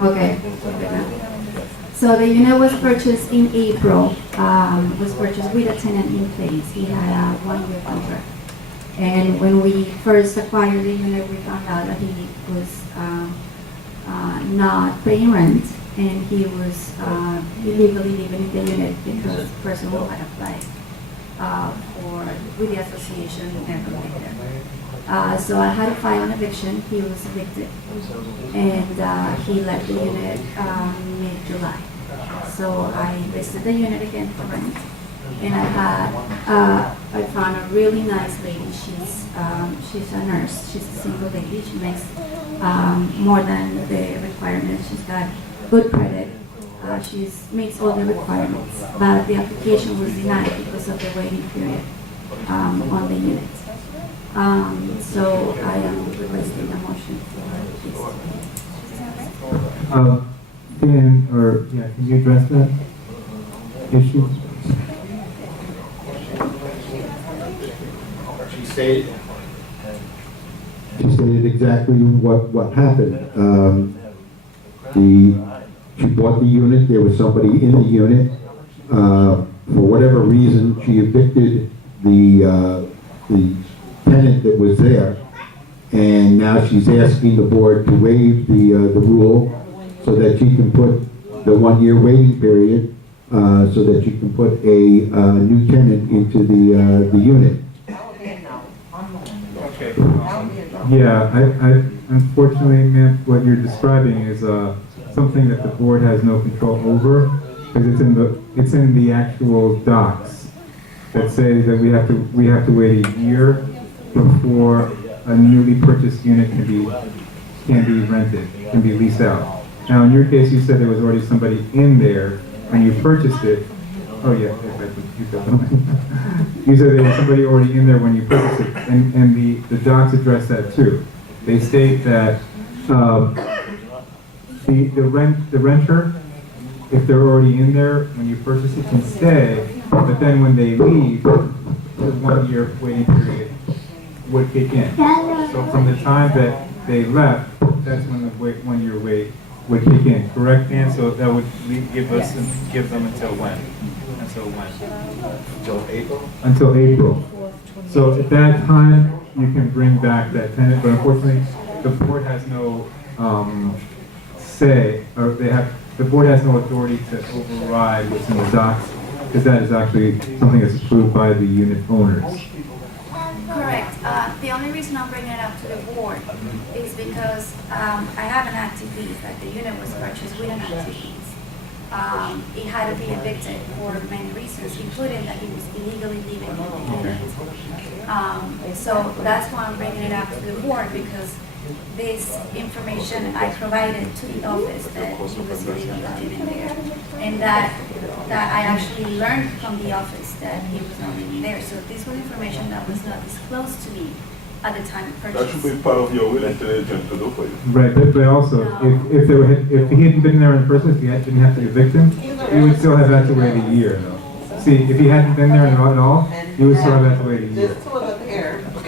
Okay. So the unit was purchased in April, was purchased with a tenant in place. He had a 1-year contract. And when we first acquired the unit, we found out that he was not paying rent, and he was illegally living in the unit because the person who had applied with the association never lived there. So I had to file an eviction. He was evicted, and he left the unit mid-July. So I listed the unit again for rent, and I found a really nice lady. She's a nurse. She's a single lady. She makes more than the requirements. She's got good credit. She meets all the requirements, but the application was denied because of the waiting period on the unit. So I am requesting a motion for this. Can you address that issue? She stated exactly what happened. She bought the unit. There was somebody in the unit. For whatever reason, she evicted the tenant that was there, and now she's asking the board to waive the rule so that she can put the 1-year waiting period, so that she can put a new tenant into the unit. Okay. I unfortunately, ma'am, what you're describing is something that the board has no control over, because it's in the actual docs that say that we have to wait a year before a newly purchased unit can be rented, can be leased out. Now, in your case, you said there was already somebody in there when you purchased it. Oh yeah, you said something. You said there was somebody already in there when you purchased it, and the docs address that too. They state that the renter, if they're already in there when you purchase it, can stay, but then when they leave, the 1-year waiting period would kick in. So from the time that they left, that's when the 1-year wait would kick in. Correct, Dan? So that would give them until when? Until April? Until April. So at that time, you can bring back that tenant, but unfortunately, the board has no say, or the board has no authority to override what's in the docs, because that is actually something that's approved by the unit owners. Correct. The only reason I'm bringing it up to the board is because I have an active lease, that the unit was purchased with an active lease. It had to be evicted for many reasons, including that he was illegally living in the unit. So that's why I'm bringing it up to the board, because this information I provided to the office that he was illegally living there, and that I actually learned from the office that he was not living there. So this was information that was not disclosed to me at the time of purchase. That should be part of your will intelligence to do for you. Right, but also, if he hadn't been there in person, if he didn't have to evict him, he would still have had to wait a year. See, if he hadn't been there at all, he would still have had to wait a year.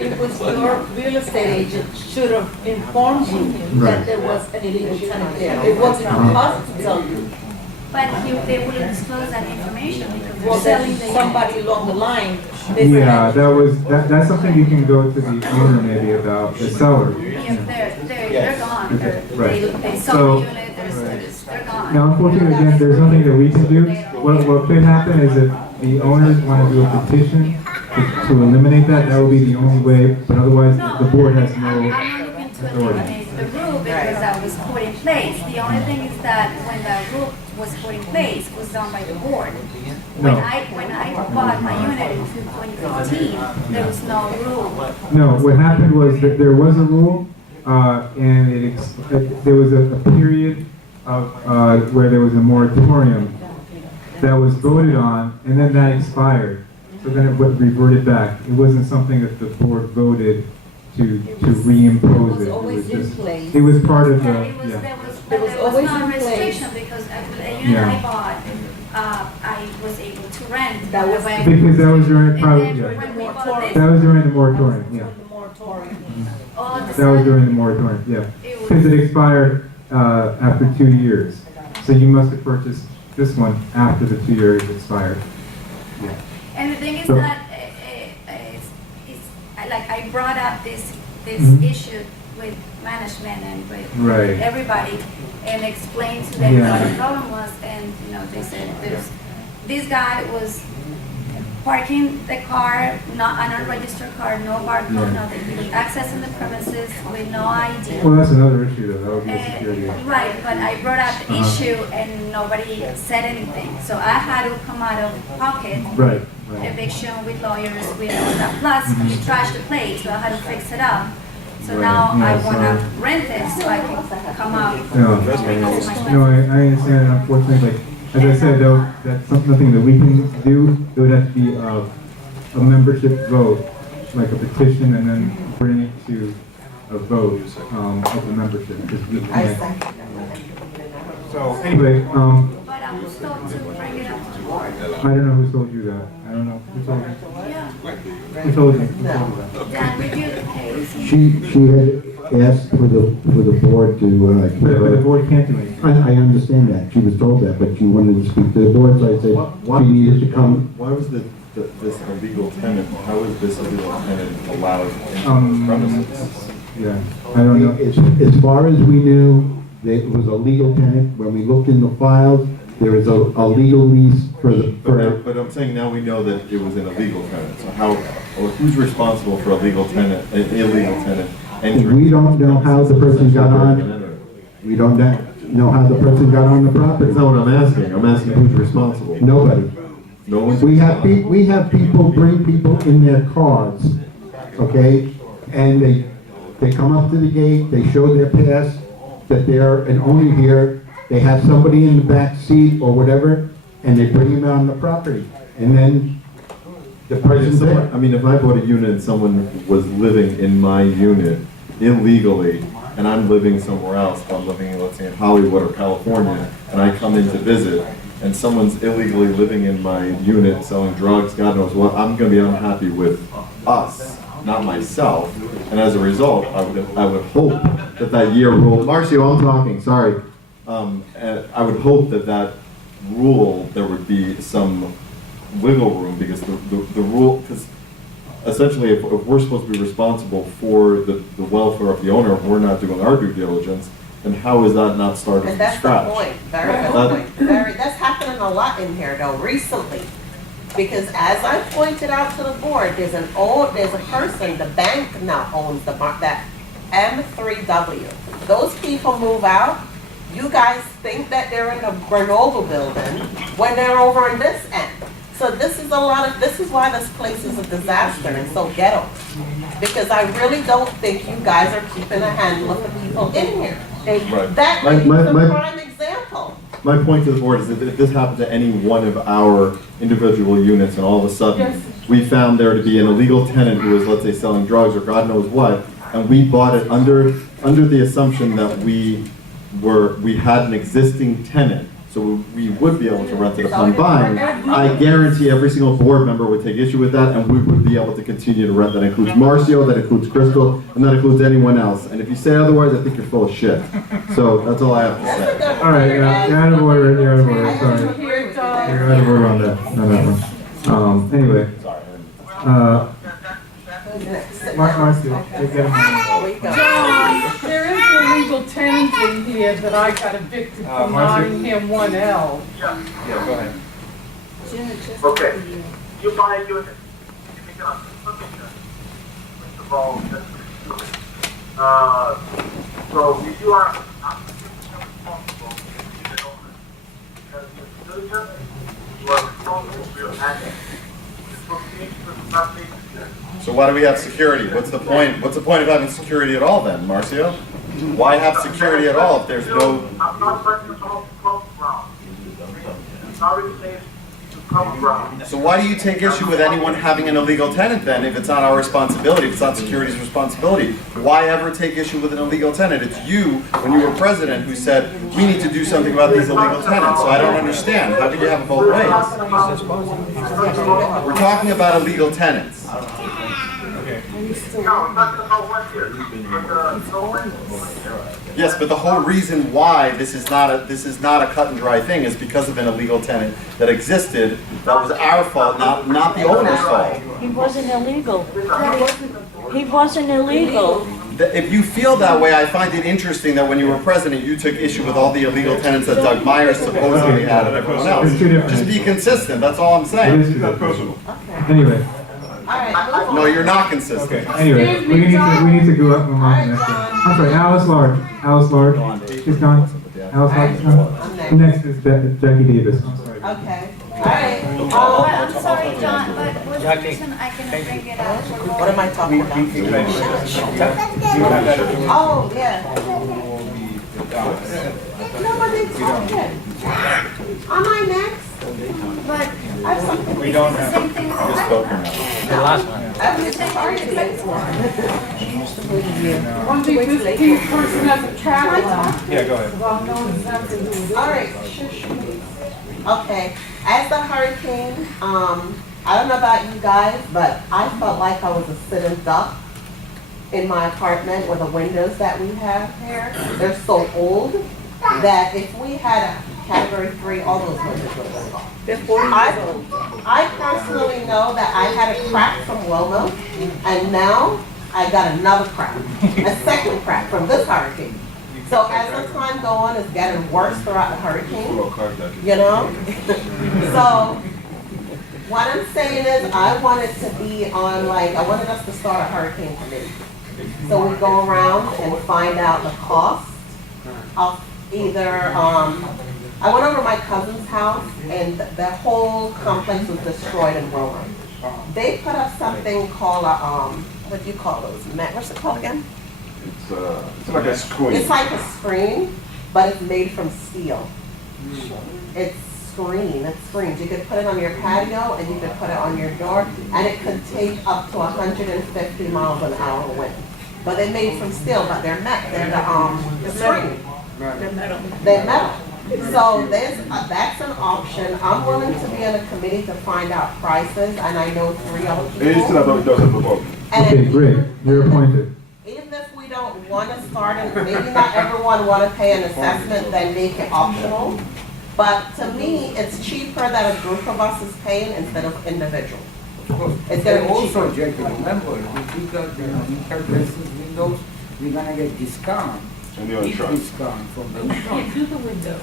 It was your real estate agent should have informed you that there was an illegal tenant there. It wasn't us to tell you. But they wouldn't disclose that information because they're Well, selling then the somebody along the line. Yeah, that's something you can go to the owner maybe about, the seller. They're gone. Right. They So- sold the unit, they're gone. Now, unfortunately, again, there's nothing that we can do. What could happen is if the owners want to do a petition to eliminate that would be the only way, but otherwise, the board has I'm no not looking to authority. eliminate the rule because that was put in place. The only thing is that when the rule was put in place, it was done by the board. When No. I bought my unit in 2015, there was no rule. No, what happened was that there was a rule, and there was a period of where there was a moratorium that was voted on, and then that expired. So then it reverted back. It wasn't something that the board voted to reimpose it. It was always in place. It was part of the, There was always no in place. restriction because the unit I bought, I was able to rent. That was- because that was during, And probably, then yeah. when we bought this, That was during the moratorium, yeah. The moratorium. all of a That was sudden, during the moratorium, yeah. it was- Because it expired after 2 years. So you must have purchased this one after the 2 years expired. And the thing is So- that, like, I brought up this Mhm. issue with management and with Right. everybody and explained to them Yeah. what the problem was, and, you know, they said this guy was parking the car, not an unregistered car, no barcode, Yeah. nothing. He was accessing the premises with no ID. Well, that's another issue though, that would be a security issue. Right, but I brought up the Uh-huh. issue and nobody said anything. So I had to come out of pocket. Right, right. Eviction with lawyers, with all that. Plus, he trashed the place, so I had to fix it up. So Right, now I yeah, wanna so- rent it so I can come out. No, bring as much no, money. I understand, and unfortunately, like, as I said, though, that's nothing that we can do. It would have to be a membership vote, like a petition, and then bring it to a vote, of the membership, because we can't. So, anyway, But I was told to bring it up to the board. I don't know who told you that. I don't know. Who told you? Yeah, Who told you? Who told you that? Dan reviewed the case. She had asked for the board to, give But the her. board can't do anything. I understand that, she was told that, but she wanted to speak to the board, so I said, she needed to come. Why was this illegal tenant, how is this illegal tenant allowed into Um, the premises? Yeah, I don't know. As far as we knew, it was a legal tenant. When we looked in the files, there is a legal lease for the, But I'm saying now we know that it was an illegal tenant, so how, or who's responsible for a legal tenant, an illegal tenant entering? we don't know how the person got on, we don't know how the person got on the property. That's not what I'm asking, I'm asking who's responsible. Nobody. No one's. We have people bring people in their cars, okay? And they come up to the gate, they show their pass, that they're an owner here, they have somebody in the back seat or whatever, and they bring them on the property. And then the person's there. I mean, if I bought a unit and someone was living in my unit illegally, and I'm living somewhere else, if I'm living, let's say, in Hollywood or California, and I come in to visit, and someone's illegally living in my unit, selling drugs, God knows what, I'm gonna be unhappy with us, not myself. And as a result, I would hope that year rule, Marcio, I'm talking, sorry. And I would hope that rule, there would be some wiggle room, because the rule, because essentially, if we're supposed to be responsible for the welfare of the owner, if we're not doing our due diligence, then how is that not started And from that's the scratch? point, very good That- point. That's happening a lot in here though, recently. Because as I pointed out to the board, there's a person, the bank now owns that M3W. Those people move out, you guys think that they're in the Grenoble building when they're over in this end. So this is why this place is a disaster and so ghetto. Because I really don't think you guys are keeping a handle of the people in here. Right. That My- is my- the my- prime example. My point to the board is that if this happened to any one of our individual units and all of a sudden we found there to be an illegal tenant who was, let's say, selling drugs or God knows what, and we bought it under the assumption that we had an existing tenant, so we would be able to rent it upon buying, I guarantee every single board member would take issue with that, and we would be able to continue to rent. That includes Marcio, that includes Crystal, and that includes anyone else. And if you say otherwise, I think you're full of shit. So that's all I have to say. All right, you're out of order, you're out of order, sorry. You're out of order on that one. Anyway, Marcio, take that one. John, there is an illegal tenant in here that I got evicted from Marcia? Nottingham 1L. Yeah, go ahead. Okay, you buy a unit, you make it up, okay, first of all, so you are responsible to the owner. As a citizen, you are responsible for your actions. Association of property. So why do we have security? What's the point? What's the point of having security at all then, Marcio? Why have security at all if there's no? I'm not trying to talk close ground. I'm already saying to common ground. So why do you take issue with anyone having an illegal tenant then if it's not our responsibility, if it's not security's responsibility? Why ever take issue with an illegal tenant? It's you, when you were president, who said, we need to do something about these illegal tenants. So I don't understand. How can you have it both ways? We're talking about illegal tenants. No, I'm talking about what here. Yes, but the whole reason why this is not a cut and dry thing is because of an illegal tenant that existed. That was our fault, not the owner's fault. He wasn't illegal. He wasn't illegal. If you feel that way, I find it interesting that when you were president, you took issue with all the illegal tenants that Doug Myers supposedly had and everyone else. It's two different- Just be consistent, that's all I'm It saying. is personal. Anyway, All right, No, you're not consistent. okay, anyway, we need to go up and on to the next one. I'm sorry, Alice Large. Alice Large. She's gone. Alice Large is gone. Next is Jackie Davis. I'm sorry. okay, all right. Oh, I'm sorry, John, but what's the reason I cannot bring it up? What am I talking about? Oh, yeah. Nobody talking. Am I next? But I have something. we don't have. Same thing with the last one. Everything's already One thing, this person has a travel. Yeah, go ahead. Well, no, exactly who it is. All right, shush, please. Okay, as the hurricane, I don't know about you guys, but I felt like I was a sitting duck in my apartment with the windows that we have here. They're so old that if we had a category 3, all those windows would have been gone. They're 40 years old. I personally know that I had a crack from Wilma, and now I got another crack, a second crack from this hurricane. So as the time goes on, it's getting worse throughout the hurricane, you know? So what I'm saying is I wanted to be on I wanted us to start a hurricane committee. So we go around and find out the cost of either, I went over to my cousin's house and the whole complex was destroyed in Wilma. They put up something called what do you call those? What's it called again? It's like a screen. It's like a screen, but it's made from steel. It's screens. You could put it on your patio and you could put it on your door and it could take up to 150 miles an hour wind. But they're made from steel, but they're metal. They're the screen. They're metal. They're metal. So that's an option. I'm willing to be on a committee to find out prices, and I know 3 other people. Okay, great. You're appointed. Even if we don't want to start, and maybe not everyone want to pay an assessment, then make it optional. But to me, it's cheaper that a group of us is paying instead of individual. It's gonna be Also, cheaper. Jackie, remember, if we got, interfaces, windows, we're gonna get discount. Big discount from the Can't insurance. do the window.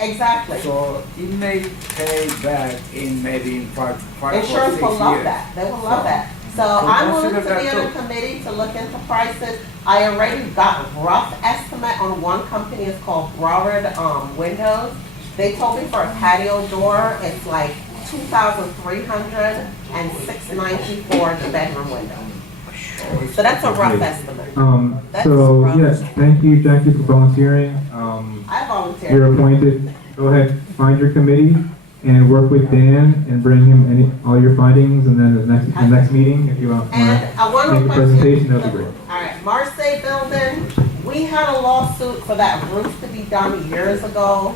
Exactly. So it may pay back in maybe in 5 or 6 Insurance will love years. that. They will love that. So I'm willing to consider be that on a too. committee to look into prices. I already got a rough estimate on one company. It's called Broward Windows. They told me for a patio door, it's like $2,300 and $690 for the bedroom window. So that's a rough estimate. So, yes, thank you, Jackie, for volunteering. I volunteer. You're appointed. Go ahead, find your committee and work with Dan and bring him all your findings, and then the next meeting, if you want And I want to to make a presentation, that'd be great. All right, Marseille building, we had a lawsuit for that roof to be done years ago,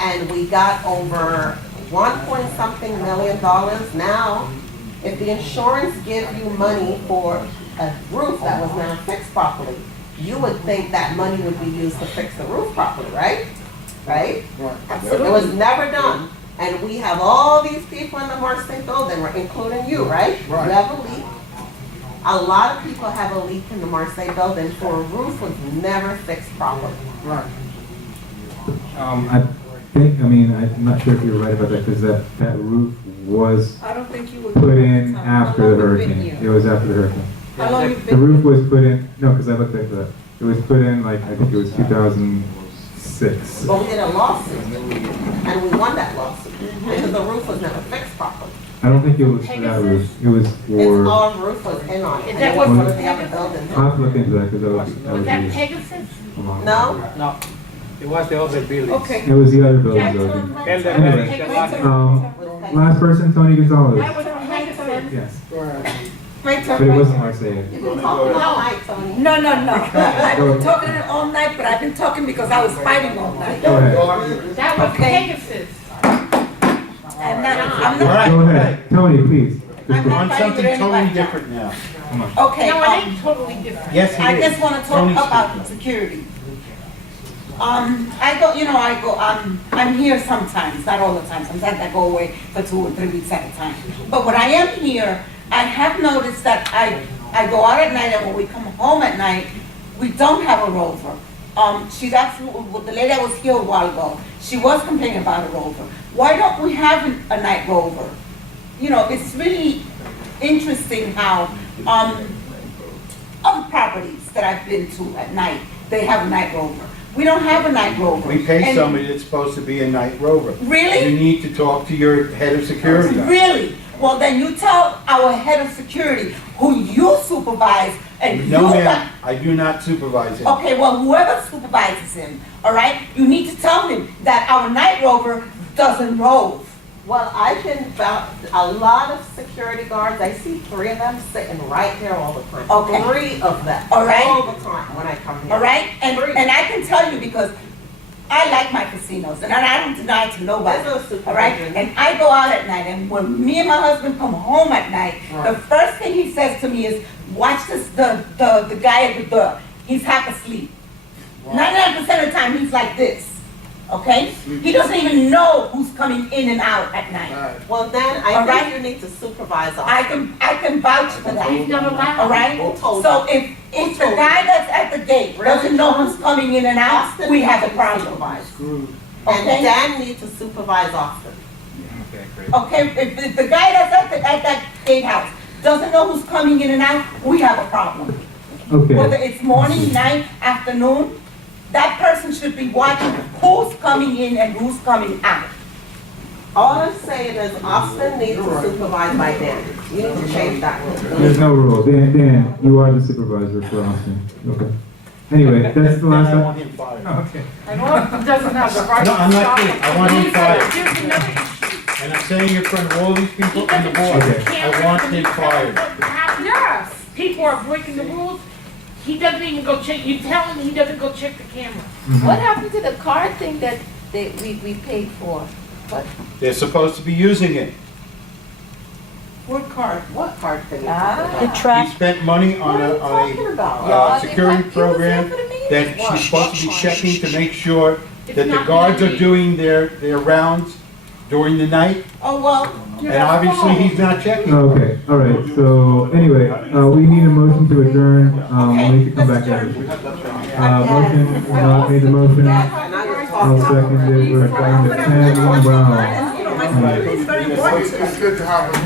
and we got over $1.something million. Now, if the insurance gives you money for a roof that was not fixed properly, you would think that money would be used to fix the roof properly, right? Right? It was never done. And we have all these people in the Marseille building, including you, right? Right. You have a leak. A lot of people have a leak in the Marseille building for a roof was never fixed properly. Right. I mean, I'm not sure if you're right about that, because that roof was I don't think you would. put in after the hurricane. It was after the hurricane. How long you The been? roof was put in, no, because I looked into that. It was put in, I think it was 2006. But we did a lawsuit, and we won that lawsuit, because the roof was never fixed properly. I don't think it was for that roof. It was Its for, own roof was in on it, and that it was what- one of the other buildings. I'll have to look into that, because that Was was that years. Pegasus? No? No, it was the other building. Okay. It was the other building. Anyway, last person, Tony Gonzalez. That was from Pegasus. Yes, Great, but it wasn't Marseille. You've been talking all night, Tony. No. I've been talking all night, but I've been talking because I was fighting all night. Go ahead. That was Okay. Pegasus. I'm not. Go ahead. Tony, please. I'm not On fighting something with totally anybody now. different now. Okay, No, it ain't totally different. Yes, it is. I just wanna talk Tony's about speaking. security. I'm here sometimes, not all the time, sometimes I go away for 2 or 3 weeks at a time. But when I am here, I have noticed that I go out at night, and when we come home at night, we don't have a rover. She's absolutely, well, the lady that was here a while ago, she was complaining about a rover. Why don't we have a night rover? You know, it's really interesting how, other properties that I've been to at night, they have a night rover. We don't have a night rover. We pay And- somebody that's supposed to be a night rover. Really? You need to talk to your head of security. Really? Well, then you tell our head of security, who you supervise, and No, you... ma'am, I do not supervise him. Okay, well, whoever supervises him, all right, you need to tell him that our night rover doesn't rove. Well, I've been about a lot of security guards. I see 3 of them sitting right there all the time. Okay. 3 of them. All right. All the time when I come here. All right? And 3. I can tell you because I like my casinos, and I don't deny it to nobody. There's no supervision. All right? And I go out at night, and when me and my husband come home at night, the first thing he says to me is, watch this, the guy at the door. He's half asleep. 99% of the time, he's like this. Okay? He doesn't even know who's coming in and out at night. Well, then I All think right. you need to supervise us. I can vouch for that. He's not allowed. All right? Who told So you? if the guy that's at the gate doesn't know who's coming in and out, Austin we have a needs to problem. supervise. Okay? And Dan needs to supervise Austin. Okay, if the guy that's at that gatehouse doesn't know who's coming in and out, we have a problem. Whether Okay, it's morning, night, afternoon, that person should be watching who's coming in and who's coming out. All I'm saying is Austin needs to supervise by Dan. You need to change that rule. there's no rule. Dan, you are the supervisor for Austin. Okay. Anyway, that's the last I time. want him fired. Okay. And Austin doesn't have the right No, I'm to not stop kidding. it. I want him Here's fired. another issue. And I'm saying in front of all these He people on the doesn't board, check the Okay. cameras I want when him he's fired. Yes, people are breaking the rules. He doesn't even go check, you tell him he doesn't go check the camera. What happened to the card thing that we paid for? They're supposed to be using it. What card? What card thing? The He track, spent money What are you talking about? security program that she's supposed to be checking to make sure that the guards are doing their rounds during the night, Oh, well, and obviously he's not checking. Okay, all right. So anyway, we need a motion to adjourn. We'll need to come back at it. Motion, Rob made the motion. I'll second it. We're adjourned at 10:01 Brown. it's very important. It's good to have him.